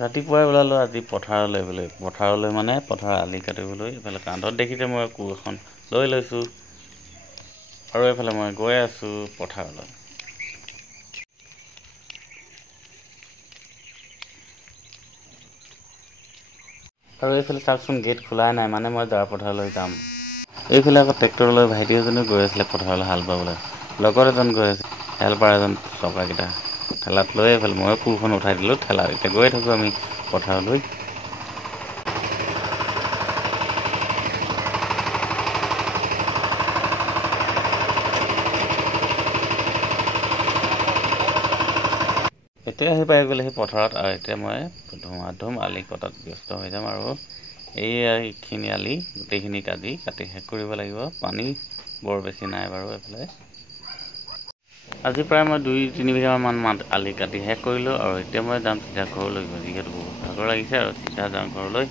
ৰাতিপুৱাই ওলালোঁ আজি পথাৰলৈ মানে পথাৰ আলি কাটিবলৈ। এইফালে কান্ধত দেখিছে মই কোৰ এখন লৈ লৈছোঁ আৰু এইফালে মই গৈ আছোঁ পথাৰলৈ। আৰু এইফালে চাওকচোন গেট খোলাই নাই, মানে মই যাৰ পথাৰলৈ যাম। এইফালে আকৌ ট্ৰেক্টৰলৈ ভাইটি এজনো গৈ আছিলে পথাৰলৈ হাল বাবলৈ। লগত এজন গৈ আছে, হেল্পাৰ এজন চকাকেইটা ঠেলাত লৈ এইফালে ময়ো কোৰখন উঠাই দিলোঁ ঠেলাত। এতিয়া গৈ থাকোঁ আমি পথাৰলৈ। এতিয়া আহি পাই গ'লে সেই পথাৰত, আৰু এতিয়া মই ধুমাধুম আলি কটাত ব্যস্ত হৈ যাম। আৰু এইখিনি আলি গোটেইখিনি কাটি শেষ কৰিব লাগিব। পানী বৰ বেছি নাই বাৰু এইফালে। আজি প্ৰায় মই 2-3 বিঘামান আলি কাটি শেষ কৰিলোঁ, আৰু এতিয়া মই যাম চিধা ঘৰলৈ, যিহেতু বহুত ভাগৰ লাগিছে, আৰু চিধা যাওঁ ঘৰলৈ।